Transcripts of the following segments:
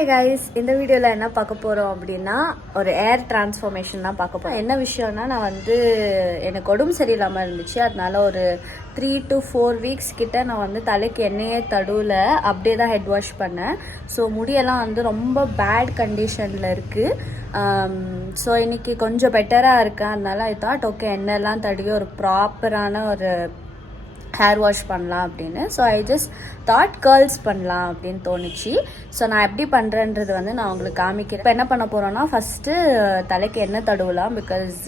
Hi guys, இந்த வீடியோவில் என்ன பார்க்க போகிறோம் அப்படின்னா ஒரு ஏர் டிரான்ஸ்ஃபார்மேஷன் தான் பார்க்க போகிறோம். என்ன விஷயம்னா, நான் எனக்கு உடம்பு சரியில்லாமல் இருந்துச்சு. அதனால ஒரு 3 to 4 வீக்ஸ் கிட்ட நான் தலைக்கு எண்ணெயே தடுவில் அப்படியே தான் ஹெட் வாஷ் பண்ணேன். ஸோ முடியெல்லாம் ரொம்ப பேட் கண்டிஷனில் இருக்குது. ஸோ இன்றைக்கி கொஞ்சம் பெட்டராக இருக்கேன். அதனால ஐ தாட் ஓகே, எண்ணெய்லாம் தடவி ஒரு ப்ராப்பரான ஒரு ஹேர் வாஷ் பண்ணலாம் அப்படின்னு. So I just thought girls பண்ணலாம் அப்படின்னு தோணுச்சு. ஸோ நான் எப்படி பண்ணுறேன்றது நான் உங்களுக்கு காமிக்கிறேன். இப்போ என்ன பண்ண போகிறோன்னா, ஃபஸ்ட்டு தலைக்கு எண்ணெய் தடவலாம். பிகாஸ்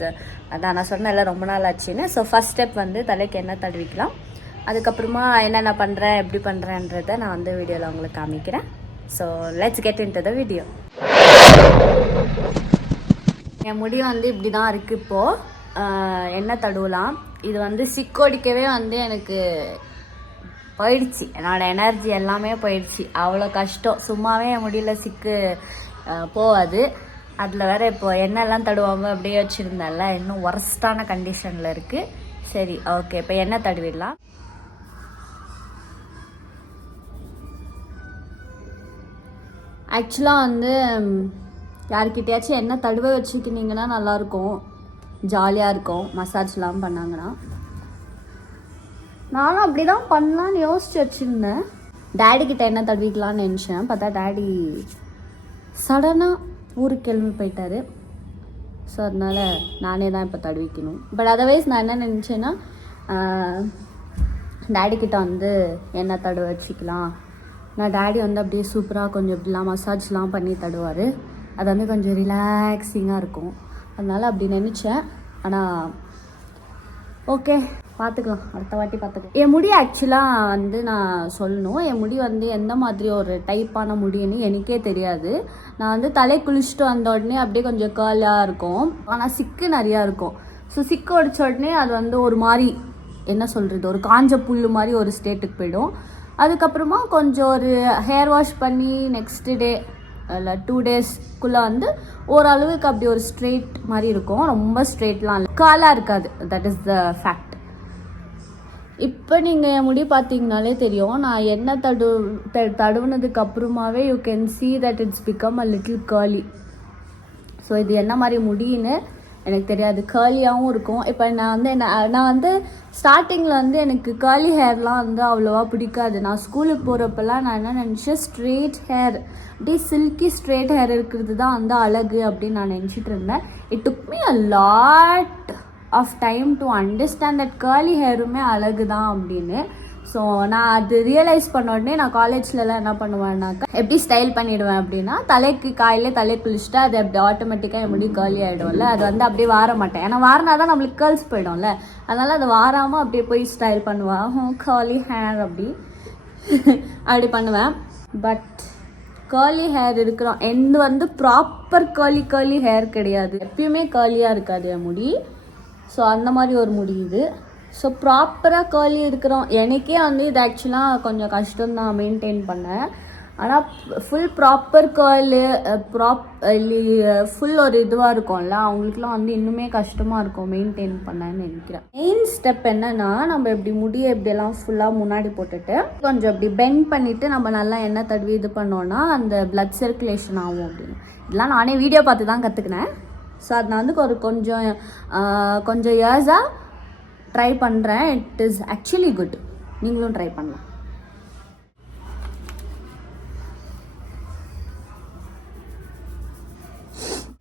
அதான் நான் சொன்னேன்ல ரொம்ப நாள் ஆச்சுன்னு. ஸோ ஃபஸ்ட் ஸ்டெப் தலைக்கு எண்ணெய் தடவிக்கலாம். அதுக்கப்புறமா என்னென்ன பண்ணுறேன் எப்படி பண்ணுறேன்றதை நான் வீடியோவில் உங்களுக்கு காமிக்கிறேன். So let's get into the video. என் முடி இப்படி தான் இருக்குது. இப்போது எண்ணெய் தடவலாம். இது சிக்கோடிக்கவே எனக்கு போயிடுச்சு. என்னோட எனர்ஜி எல்லாமே போயிடுச்சு. அவ்வளோ கஷ்டம். சும்மாவே என் முடியல சிக்கு போகாது. அதில் வேற இப்போ எண்ணெய்லாம் தடுவாமல் அப்படியே வச்சுருந்தேன்ல, இன்னும் ஒர்ஸ்டான கண்டிஷனில் இருக்குது. சரி, ஓகே, இப்போ எண்ணெய் தடவிடலாம். ஆக்சுவலாக யார்கிட்டயாச்சும் எண்ணெய் தடுவ வச்சுக்கிட்டிங்கன்னா நல்லாயிருக்கும், ஜாலியாக இருக்கும். மசாஜ்லாம் பண்ணாங்கன்னா நானும் அப்படி தான் பண்ணலான்னு யோசிச்சு வச்சுருந்தேன். டேடி கிட்ட என்ன தடவிக்கலான்னு நினச்சேன். பார்த்தா டேடி சடனாக ஊருக்கு கிளம்பி போயிட்டாரு. ஸோ அதனால் நானே தான் இப்போ தடவிக்கணும். பட் அதர்வைஸ் நான் என்ன நினச்சேன்னா, டேடி கிட்ட எண்ணெய் தடவை வச்சுக்கலாம். நான் டேடி அப்படியே சூப்பராக கொஞ்சம் இப்படிலாம் மசாஜ்லாம் பண்ணி தடுவார். அது கொஞ்சம் ரிலாக்ஸிங்காக இருக்கும். அதனால் அப்படி நினச்சேன். ஆனால் ஓகே, பார்த்துக்கலாம், அடுத்த வாட்டி பார்த்துக்கலாம். என் முடி ஆக்சுவலாக நான் சொல்லணும், என் முடி எந்த மாதிரி ஒரு டைப்பான முடின்னு எனக்கே தெரியாது. நான் தலை குளிச்சுட்டு வந்த உடனே அப்படியே கொஞ்சம் கேர்லாக இருக்கும். ஆனால் சிக்கு நிறையா இருக்கும். ஸோ சிக்கு ஒடிச்ச உடனே அது ஒரு மாதிரி என்ன சொல்கிறது, ஒரு காஞ்ச புல் மாதிரி ஒரு ஸ்டேட்டுக்கு போயிடும். அதுக்கப்புறமா கொஞ்சம் ஒரு ஹேர் வாஷ் பண்ணி நெக்ஸ்ட் டே இல்லை 2 டேஸ்க்குள்ளே ஓரளவுக்கு அப்படி ஒரு ஸ்ட்ரெயிட் மாதிரி இருக்கும். ரொம்ப ஸ்ட்ரெயிட்லாம் இல்லை, காலாக இருக்காது. That is the fact. இப்போ நீங்கள் என் முடி பார்த்தீங்கனாலே தெரியும். நான் எண்ணெய் தடுவுனதுக்கு அப்புறமாவே you can see that it's become a little curly. ஸோ இது என்ன மாதிரி முடின்னு எனக்கு தெரியாது. கேர்லியாகவும் இருக்கும். இப்போ நான் ஸ்டார்டிங்கில் எனக்கு கேர்லி ஹேர்லாம் அவ்வளோவா பிடிக்காது. நான் ஸ்கூலுக்கு போகிறப்பெல்லாம் நான் என்ன நினச்சேன், ஸ்ட்ரெயிட் ஹேர், அப்படியே சில்கி ஸ்ட்ரெயிட் ஹேர் இருக்கிறது தான் அழகு அப்படின்னு நான் நினச்சிட்டு இருந்தேன். It took me a lot of time to understand that curly ஹேருமே அழகு தான் அப்படின்னு. ஸோ நான் அது ரியலைஸ் பண்ண உடனே நான் காலேஜ்லலாம் என்ன பண்ணுவேன்னாக்கா, எப்படி ஸ்டைல் பண்ணிவிடுவேன் அப்படின்னா, தலைக்கு காலையில் தலை குளிச்சுட்டு அது அப்படி ஆட்டோமேட்டிக்காக என் முடி கேர்லி ஆகிடும்ல. அது அப்படியே வார மாட்டேன். ஏன்னா வாரினா தான் நம்மளுக்கு கேர்ள்ஸ் போயிடும்ல. அதனால் அது வாராமல் அப்படியே போய் ஸ்டைல் பண்ணுவேன். கேர்லி ஹேர் அப்படி பண்ணுவேன். பட் கேர்லி ஹேர் இருக்கிறோம் எந்த ப்ராப்பர் கேர்லி ஹேர் கிடையாது. எப்பயுமே கேர்லியாக இருக்காது என் முடி. ஸோ அந்த மாதிரி ஒரு முடி இது. ஸோ ப்ராப்பராக கேர்லி இருக்கிறோம். எனக்கே இது ஆக்சுவலாக கொஞ்சம் கஷ்டம்தான் மெயின்டைன் பண்ணேன். ஆனால் ஃபுல் ப்ராப்பர் கேர்லு ஃபுல் ஒரு இதுவாக இருக்கும்ல, அவங்களுக்குலாம் இன்னுமே கஷ்டமாக இருக்கும் மெயின்டைன் பண்ணேன்னு நினைக்கிறேன். மெயின் ஸ்டெப் என்னென்னா, நம்ம இப்படி முடியை இப்படியெல்லாம் ஃபுல்லாக முன்னாடி போட்டுட்டு கொஞ்சம் இப்படி பெண்ட் பண்ணிவிட்டு நம்ம நல்லா எண்ணெய் தடவி இது பண்ணோன்னா அந்த பிளட் சர்க்குலேஷன் ஆகும் அப்படின்னு. இதெல்லாம் நானே வீடியோ பார்த்து தான் கற்றுக்கினேன். ஸோ அது நான் ஒரு கொஞ்சம் இயர்ஸாக ட்ரை பண்ணுறேன். It is actually good. நீங்களும் ட்ரை பண்ணலாம்.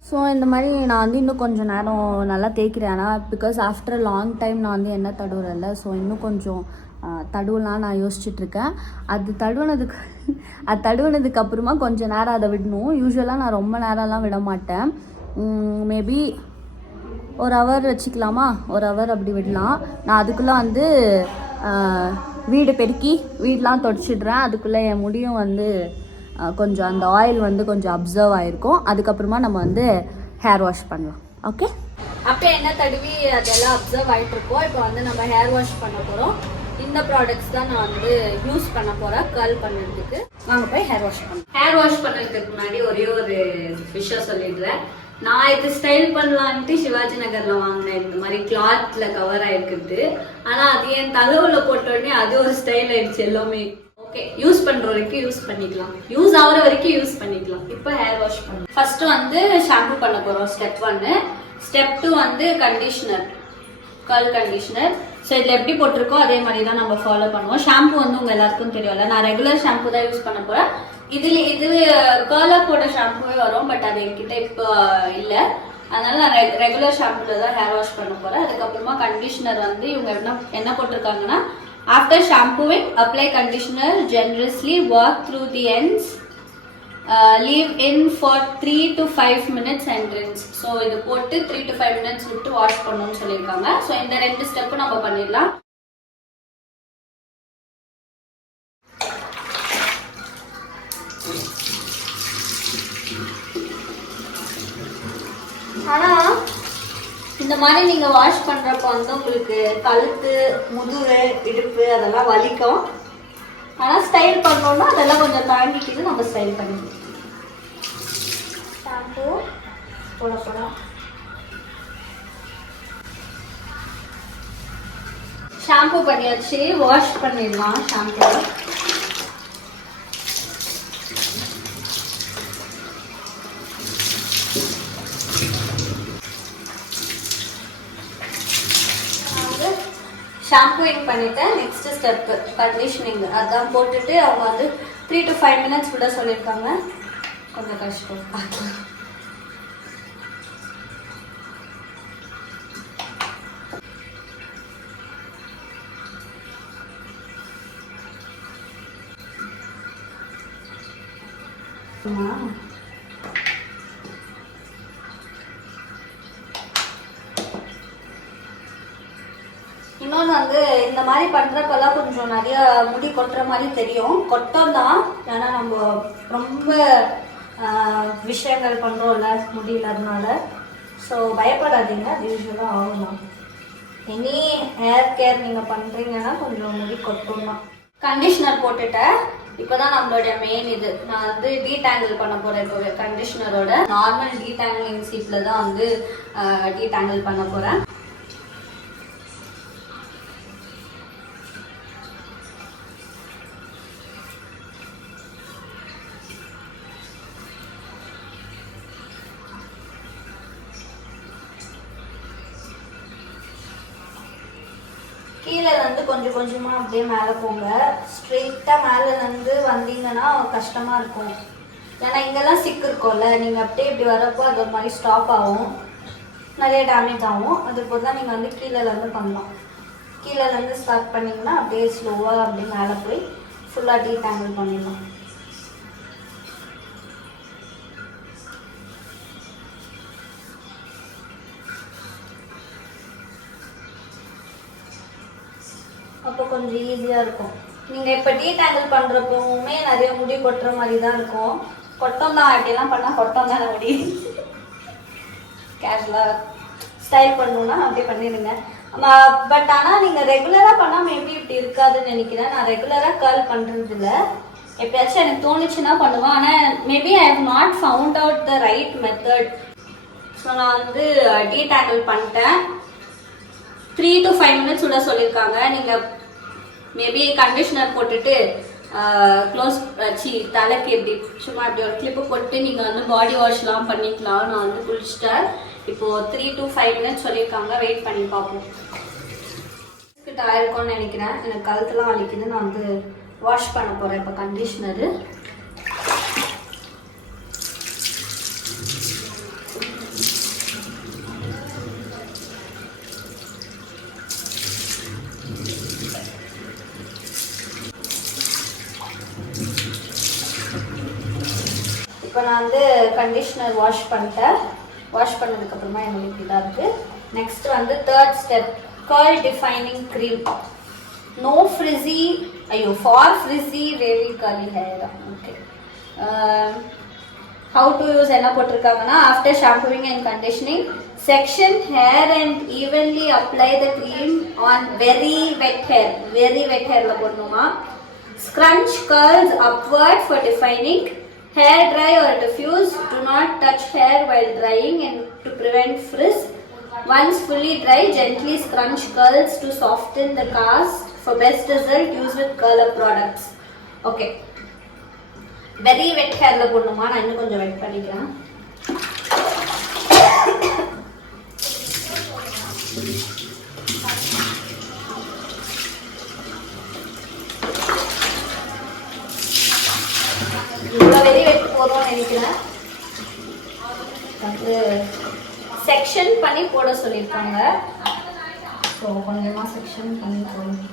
ஸோ இந்த மாதிரி நான் இன்னும் கொஞ்சம் நேரம் நல்லா தேய்க்கிறேன். ஆனால் பிகாஸ் ஆஃப்டர் லாங் டைம் நான் எண்ணெய் தடுவுறேன்ல, ஸோ இன்னும் கொஞ்சம் தடுவலாம் நான் யோசிச்சுட்ருக்கேன். அது தடுவுனதுக்கு அப்புறமா கொஞ்சம் நேரம் அதை விடணும். யூஸ்வலாக நான் ரொம்ப நேரம்லாம் விட மாட்டேன். மேபி 1 hour வச்சுக்கலாமா, 1 hour அப்படி விடலாம். நான் அதுக்குள்ளே வீடு பெருக்கி வீடெலாம் தொடச்சிடுறேன். அதுக்குள்ளே என் முடியும் கொஞ்சம் அந்த ஆயில் கொஞ்சம் அப்சர்வ் ஆகிருக்கும். அதுக்கப்புறமா நம்ம ஹேர் வாஷ் பண்ணலாம். ஓகே, அப்படியே எண்ணெய் தடவி அதெல்லாம் அப்சர்வ் ஆகிட்டுருக்கோம். இப்போ நம்ம ஹேர் வாஷ் பண்ண போகிறோம். இந்த ப்ராடக்ட்ஸ் தான் நான் யூஸ் பண்ண போகிறேன் கேர்ள் பண்ணுறதுக்கு. வாங்க போய் ஹேர் வாஷ் பண்ணலாம். ஹேர் வாஷ் பண்ணுறதுக்கு முன்னாடி ஒரே ஒரு விஷயம் சொல்லிடுறேன். நான் இது ஸ்டைல் பண்ணலான்ட்டு சிவாஜி நகர்ல வாங்கினேன். இந்த மாதிரி கிளாத்ல கவர் ஆயிருக்குது. ஆனா அது என் தலைவுல போட்ட உடனே அது ஒரு ஸ்டைல் ஆயிடுச்சு எல்லாமே. ஓகே, யூஸ் பண்ற வரைக்கும் யூஸ் பண்ணிக்கலாம், யூஸ் ஆகுற வரைக்கும் யூஸ் பண்ணிக்கலாம். இப்போ ஹேர் வாஷ் பண்ணலாம். ஃபர்ஸ்ட் வந்து ஷாம்பு பண்ண போறோம், ஸ்டெப் 1. ஸ்டெப் 2 வந்து கண்டிஷனர், கர்ல் கண்டிஷனர். ஸோ இதில் எப்படி போட்டிருக்கோ அதே மாதிரி தான் நம்ம ஃபாலோ பண்ணுவோம். ஷாம்பு வந்து உங்க எல்லாருக்கும் தெரியும்ல, நான் ரெகுலர் ஷாம்பு தான் யூஸ் பண்ண போறேன். இது கர்லாக போட்ட ஷாம்புவே வரும், பட் அது என்கிட்ட இப்போ இல்லை. அதனால நான் ரெகுலர் ஷாம்புல தான் ஹேர் வாஷ் பண்ண போறேன். அதுக்கப்புறமா கண்டிஷனர் வந்து இவங்க என்ன போட்டிருக்காங்கன்னா, after shampooing apply conditioner generously, work through the ends, leave in for 3 to 5 minutes and rinse. So இது போட்டு 3 to 5 minutes விட்டு வாஷ் பண்ணணும்னு சொல்லியிருக்காங்க. ஸோ இந்த 2 ஸ்டெப் நம்ம பண்ணிடலாம். ஆனால் இந்த மாதிரி நீங்க வாஷ் பண்றப்ப வந்து உங்களுக்கு கழுத்து, முதுகு, இடுப்பு அதெல்லாம் வலிக்கும். ஆனா ஸ்டைல் பண்ணோம்னா அதெல்லாம் கொஞ்சம் தாங்கிக்கிட்டு நம்ம ஸ்டைல் பண்ணிக்கலாம். ஷாம்பு போட போறோம். ஷாம்பு பண்ணியாச்சு, வாஷ் பண்ணிடலாம். ஷாம்பு ஷாம்பூயிங் பண்ணிட்டேன். நெக்ஸ்ட் ஸ்டெப் கண்டிஷனிங், அதான் போட்டுட்டு அவங்க வந்து 3 to 5 minutes விட சொல்லியிருக்காங்க. கொஞ்சம் கஷ்டம், பார்க்கலாம். இன்னொன்று வந்து இந்த மாதிரி பண்ணுறப்பெல்லாம் கொஞ்சம் நிறைய முடி கொட்டுற மாதிரி தெரியும். கொட்டம் தான், ஏன்னா நம்ம ரொம்ப விஷயங்கள் பண்ணுறோம்ல முடி இல்லாதனால. ஸோ பயப்படாதீங்க, அது யூஸ்வலாக ஆகலாம். எனி ஹேர் கேர் நீங்கள் பண்ணுறீங்கன்னா கொஞ்சம் முடி கொட்டும் தான். கண்டிஷ்னர் போட்டுட்டேன். இப்போ தான் நம்மளுடைய மெயின் இது, நான் வந்து டீடாங்கிள் பண்ண போகிறேன். இப்போ கண்டிஷ்னரோட நார்மல் டீடாங்கிளிங் சீப்பில் தான் வந்து டீடாங்கிள் பண்ண போகிறேன். கீழே வந்து கொஞ்சம் கொஞ்சமாக அப்படியே மேலே போங்க. ஸ்ட்ரெயிட்டாக மேலே வந்து வந்தீங்கன்னா கஷ்டமாக இருக்கும், ஏன்னா இங்கெல்லாம் சிக்கு இருக்கும்ல. நீங்கள் அப்படியே இப்படி வரப்போ அது ஒரு மாதிரி ஸ்டாப் ஆகும், நிறைய டேமேஜ் ஆகும். அதுக்கு தான் நீங்கள் வந்து கீழேருந்து பண்ணலாம். கீழேருந்து ஸ்டார்ட் பண்ணிங்கன்னா அப்படியே ஸ்லோவாக அப்படியே மேலே போய் ஃபுல்லாக டீடாங்கிள் பண்ணிடலாம். அப்போ கொஞ்சம் ஈஸியாக இருக்கும். நீங்கள் இப்போ டீடாங்கிள் பண்ணுறப்பவுமே நிறைய முடி கொட்டுற மாதிரி தான் இருக்கும். கொட்டம் தான், அப்படிலாம் பண்ணால் கொட்டம் தான் முடி. கேஷுவலாக ஸ்டைல் பண்ணணுன்னா அப்படியே பண்ணிடுங்க. பட் ஆனால் நீங்கள் ரெகுலராக பண்ணால் மேபி இப்படி இருக்காதுன்னு நினைக்கிறேன். நான் ரெகுலராக கர்ல் பண்ணுறது இல்லை, எப்பயாச்சும் எனக்கு தோணுச்சுன்னா பண்ணுவேன். ஆனால் maybe I have not found out the right method. So நான் வந்து டீடாங்கிள் பண்ணிட்டேன். 3 to 5 minutes விட சொல்லியிருக்காங்க. நீங்கள் மேபி கண்டிஷனர் போட்டுட்டு க்ளோஸ் தலைக்கு எப்படி சும்மா இப்படி ஒரு கிளிப்பு போட்டு நீங்கள் வந்து பாடி வாஷ்லாம் பண்ணிக்கலாம். நான் வந்து குளிச்சுட்டேன். இப்போது 3 to 5 minutes சொல்லியிருக்காங்க, வெயிட் பண்ணி பார்ப்போம். கிட்ட ஆயிருக்கும்னு நினைக்கிறேன். எனக்கு கழுத்துலாம் வலிக்குது. நான் வந்து வாஷ் பண்ண போகிறேன் இப்போ கண்டிஷனரு. இப்போ நான் வந்து கண்டிஷனர் வாஷ் பண்ணிட்டேன். வாஷ் பண்ணதுக்கப்புறமா எங்களுக்கு இதாக இருக்குது. நெக்ஸ்ட் வந்து third step, curl defining cream. No frizzy, ஐயோ for frizzy very curly hair. Okay, how to use என்ன போட்டிருக்காங்கன்னா, after shampooing and conditioning section hair and evenly apply the cream on very wet hair. Very wet ஹேரில் போடணுமா. Scrunch curls upward for defining. Hair dry or diffuse, do not touch hair while drying and to prevent frizz. Once fully dry, gently scrunch curls to soften the cast. For best result, use with curler products. Okay, very wet ஹேர்ல போடணுமா? நான் இன்னும் கொஞ்சம் வெட் பண்ணிக்கிறேன். இவ்வளோ very வெட் போதும்னு நினைக்கிறேன். வந்து செக்ஷன் பண்ணி போட சொல்லியிருக்காங்க. ஸோ கொஞ்சமாக செக்ஷன் பண்ணி போடணும்.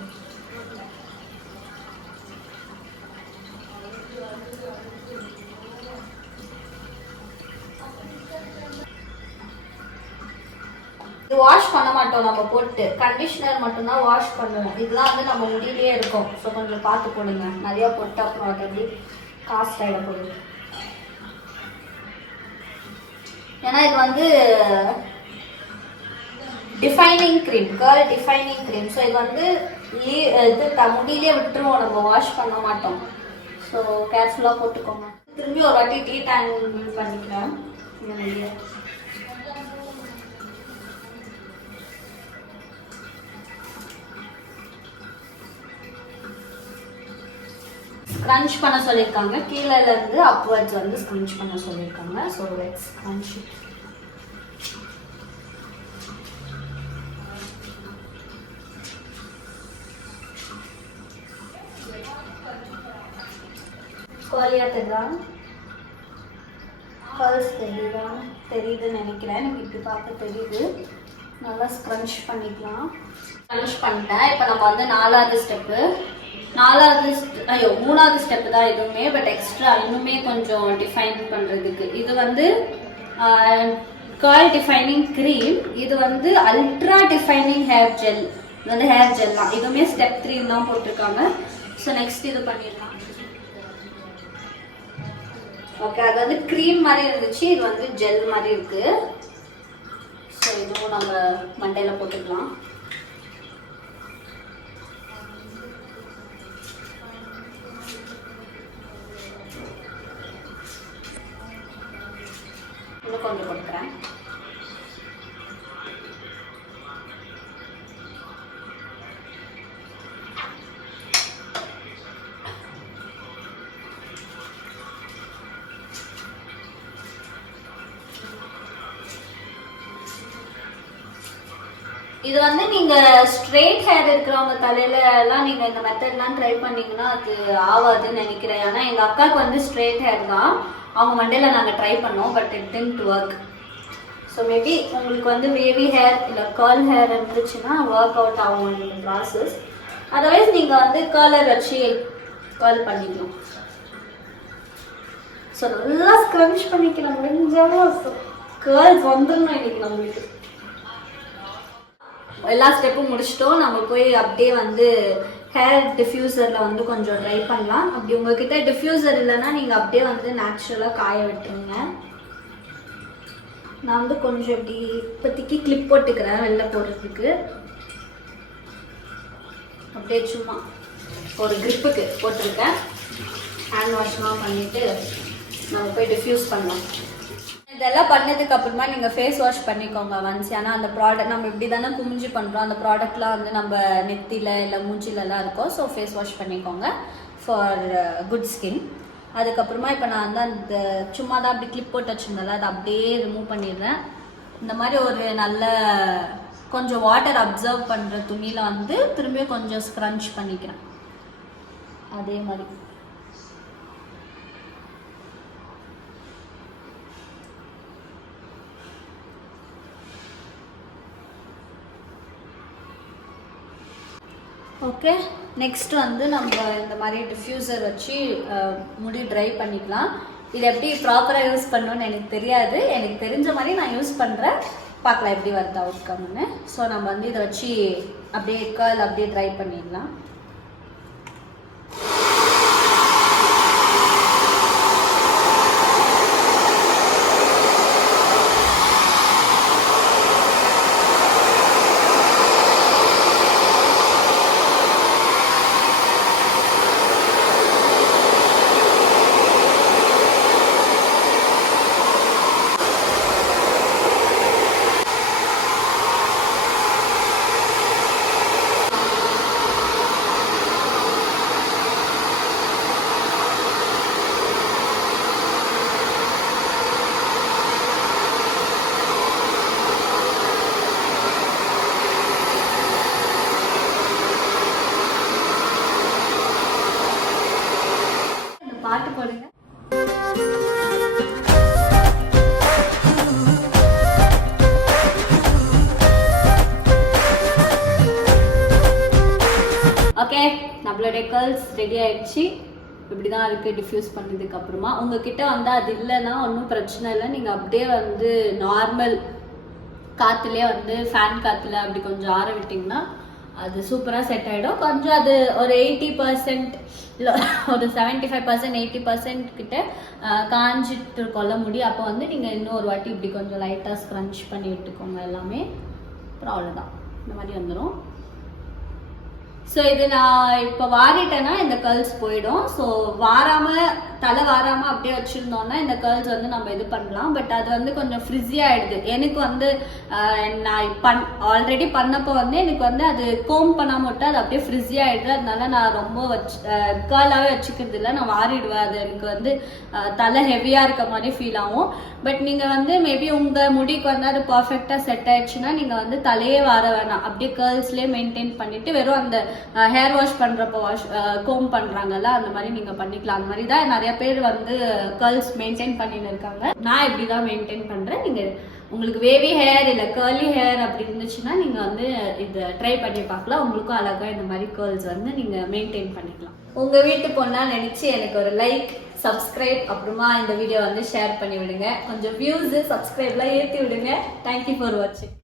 இது வாஷ் பண்ண மாட்டோம், நம்ம போட்டு கண்டிஷனர் மட்டும்தான் வாஷ் பண்ணுவோம். இதெல்லாம் வந்து நம்ம முடியிலே இருக்கும். ஸோ கொஞ்சம் பார்த்து போடுங்க. நிறையா போட்டு அப்புறம் அது எப்படி காஸ்ட் ஆகிட போடுது. ஏன்னா இது வந்து defining cream, girl defining cream. So இது வந்து இது முடியிலே விட்டுருவோம், நம்ம வாஷ் பண்ண மாட்டோம். ஸோ கேர்ஃபுல்லாக போட்டுக்கோங்க. திரும்பி ஒரு வாட்டி டீ டேங்கிள் பண்ணிக்கிறேன். இந்த முடிய ஸ்க்ரன்ச் பண்ண சொல்லியிருக்காங்க. கீழே இருந்து அப்வர்ட்ஸ் வந்து ஸ்க்ரன்ச் பண்ண சொல்லியிருக்காங்க. So let's scrunch it. ஸ்குவாலியா தெரியுதா? கர்ல்ஸ் தெரியுதா? தெரியுதுன்னு நினைக்கிறேன். எனக்கு இப்படி பார்க்க தெரியுது. நல்லா ஸ்க்ரன்ச் பண்ணிக்கலாம். ஸ்க்ரன்ச் பண்ணிட்டேன். இப்போ நம்ம வந்து மூணாவது ஸ்டெப்பு தான் இதுவுமே. பட் எக்ஸ்ட்ரா இன்னுமே கொஞ்சம் டிஃபைன் பண்ணுறதுக்கு இது வந்து கேர்ள் டிஃபைனிங் க்ரீம். இது வந்து அல்ட்ரா டிஃபைனிங் ஹேர் ஜெல். இது வந்து ஹேர் ஜெல் தான். இதுவுமே ஸ்டெப் 3 தான் போட்டிருக்காங்க. ஸோ நெக்ஸ்ட் இது பண்ணிடலாம். ஓகே, அது வந்து க்ரீம் மாதிரி இருந்துச்சு, இது வந்து ஜெல் மாதிரி இருக்கு. ஸோ இதுவும் நம்ம மண்டையில் போட்டுக்கலாம். இன்னும் கொஞ்சம் கொடுக்குறேன். இது வந்து நீங்க ஸ்ட்ரெயிட் ஹேர் இருக்கிறவங்க தலையில எல்லாம் நீங்க இந்த மெத்தட்லாம் ட்ரை பண்ணீங்கன்னா அது ஆகாதுன்னு நினைக்கிறேன். ஏன்னா எங்க அக்காவுக்கு வந்து ஸ்ட்ரெயிட் ஹேர் தான். அவங்க மண்டையில நாங்க ட்ரை பண்ணோம், but it didn't work. So maybe உங்களுக்கு வந்து வேவி ஹேர் இல்லை கேர்ள் ஹேர் இருந்துச்சுன்னா ஒர்க் அவுட் ஆகும் இந்த ப்ராசஸ். அதர்வைஸ் நீங்க வந்து கேர்லர் வச்சு கேர்ள் பண்ணிக்கலாம். ஸோ நல்லா ஸ்க்ரன்ச் பண்ணிக்கலாம். முடிஞ்சாலும் கேர்ள்ஸ் வந்துடணும் இன்னைக்கு நம்மளுக்கு. எல்லா ஸ்டெப்பும் முடிச்சிட்டோம். நம்ம போய் அப்படியே வந்து ஹேர் டிஃப்யூசரில் வந்து கொஞ்சம் ட்ரை பண்ணலாம். அப்படி உங்ககிட்ட டிஃப்யூசர் இல்லைன்னா நீங்கள் அப்படியே வந்து நேச்சுரலாக காய விட்டுருங்க. நான் வந்து கொஞ்சம் இப்படி இப்போதைக்கு கிளிப் போட்டுக்கிறேன் வெளில போடுறதுக்கு. அப்படியே சும்மா ஒரு கிரிப்புக்கு போட்டிருக்கேன். ஹேண்ட் வாஷ்லாம் பண்ணிவிட்டு நம்ம போய் டிஃப்யூஸ் பண்ணலாம். இதெல்லாம் பண்ணதுக்கு அப்புறமா நீங்கள் ஃபேஸ் வாஷ் பண்ணிக்கோங்க ஒன்ஸ். ஏன்னா அந்த ப்ராடக்ட் நம்ம இப்படி தானே குமிஞ்சு பண்ணுறோம். அந்த ப்ராடக்ட்லாம் வந்து நம்ம நெத்தியில் இல்லை மூஞ்சிலலாம் இருக்கும். ஸோ ஃபேஸ் வாஷ் பண்ணிக்கோங்க ஃபார் குட் ஸ்கின். அதுக்கப்புறமா இப்போ நான் வந்து அந்த சும்மா தான் அப்படி கிளிப் போட்டு வச்சுருந்தேன்ல, அதை அப்படியே ரிமூவ் பண்ணிடுறேன். இந்த மாதிரி ஒரு நல்ல கொஞ்சம் வாட்டர் அப்சர்வ் பண்ணுற துணியில் வந்து திரும்பியும் கொஞ்சம் ஸ்க்ரன்ச் பண்ணிக்கிறேன். அதே மாதிரி ஓகே. நெக்ஸ்ட் வந்து நம்ம இந்த மாதிரி டிஃப்யூசர் வச்சு முடி ட்ரை பண்ணிக்கலாம். இது எப்படி ப்ராப்பராக யூஸ் பண்ணணும்னு எனக்கு தெரியாது. எனக்கு தெரிஞ்ச மாதிரி நான் யூஸ் பண்ணுறேன். பார்க்கலாம் எப்படி வருது அவுட்கம்னு. ஸோ நம்ம வந்து இதை வச்சு அப்படியே கேர்ள் அப்படியே ட்ரை பண்ணிடலாம். நம்மளுடைய கேர்ள்ஸ் ரெடி ஆயிடுச்சு. இப்படி தான் இருக்குது டிஃப்யூஸ் பண்ணதுக்கப்புறமா. உங்ககிட்ட வந்து அது இல்லைன்னா ஒன்றும் பிரச்சனை இல்லை, நீங்கள் அப்படியே வந்து நார்மல் காற்றுலேயே வந்து ஃபேன் காற்றுல அப்படி கொஞ்சம் ஆற விட்டிங்கன்னா அது சூப்பராக செட் ஆகிடும். கொஞ்சம் அது ஒரு 80% இல்லை ஒரு 75% 80% கிட்ட காஞ்சிட்டு கொள்ள முடியும். அப்போ வந்து நீங்கள் இன்னும் ஒரு வாட்டி இப்படி கொஞ்சம் லைட்டாக ஸ்க்ரன்ச் பண்ணி விட்டுக்கோங்க எல்லாமே. அப்புறம் அவ்வளோதான், இந்த மாதிரி வந்துடும். ஸோ இது நான் இப்போ வாரிட்டேன்னா இந்த கேர்ள்ஸ் போயிடும். ஸோ தலை வாராமல் அப்படியே வச்சுருந்தோன்னா இந்த கேர்ள்ஸ் வந்து நம்ம இது பண்ணலாம். பட் அது வந்து கொஞ்சம் ஃப்ரிஸி ஆகிடுது. எனக்கு வந்து நான் ஆல்ரெடி பண்ணப்போ வந்து எனக்கு வந்து அது கோம் பண்ணாமல் விட்டு அது அப்படியே ஃப்ரிஸி ஆகிடுது. அதனால நான் ரொம்ப கேர்ளாகவே வச்சுக்கிறது இல்லை, நான் வாரிடுவேன். அது எனக்கு வந்து தலை ஹெவியாக இருக்க மாதிரி ஃபீல் ஆகும். பட் நீங்கள் வந்து மேபி உங்கள் முடிக்கு வந்து அது பர்ஃபெக்டாக செட் ஆயிடுச்சுன்னா நீங்கள் வந்து தலையே வார வேணாம், அப்படியே கேர்ள்ஸ்லேயே மெயின்டைன் பண்ணிவிட்டு வெறும் அந்த ஹேர் வாஷ் பண்ணுறப்போ கோம் பண்ணுறாங்கல்ல அந்த மாதிரி நீங்கள் பண்ணிக்கலாம். அந்த மாதிரி தான் நிறைய பேர் வந்து கேர்ள்ஸ் மெயின்டைன் பண்ணின்னு இருக்காங்க. நான் இப்படி தான் மெயின்டைன் பண்ணுறேன். நீங்கள் உங்களுக்கு வேவி ஹேர் இல்லை கேர்லி ஹேர் அப்படி இருந்துச்சுன்னா நீங்கள் வந்து இதை ட்ரை பண்ணி பார்க்கலாம். உங்களுக்கும் அழகாக இந்த மாதிரி கேர்ள்ஸ் வந்து நீங்கள் மெயின்டைன் பண்ணிக்கலாம். உங்கள் வீட்டு பொண்ணா நினச்சி எனக்கு ஒரு லைக், சப்ஸ்கிரைப், அப்புறமா இந்த வீடியோ வந்து ஷேர் பண்ணி விடுங்க. கொஞ்சம் வியூஸு சப்ஸ்கிரைப்லாம் ஏற்றி விடுங்க. தேங்க்யூ ஃபார் வாட்சிங்.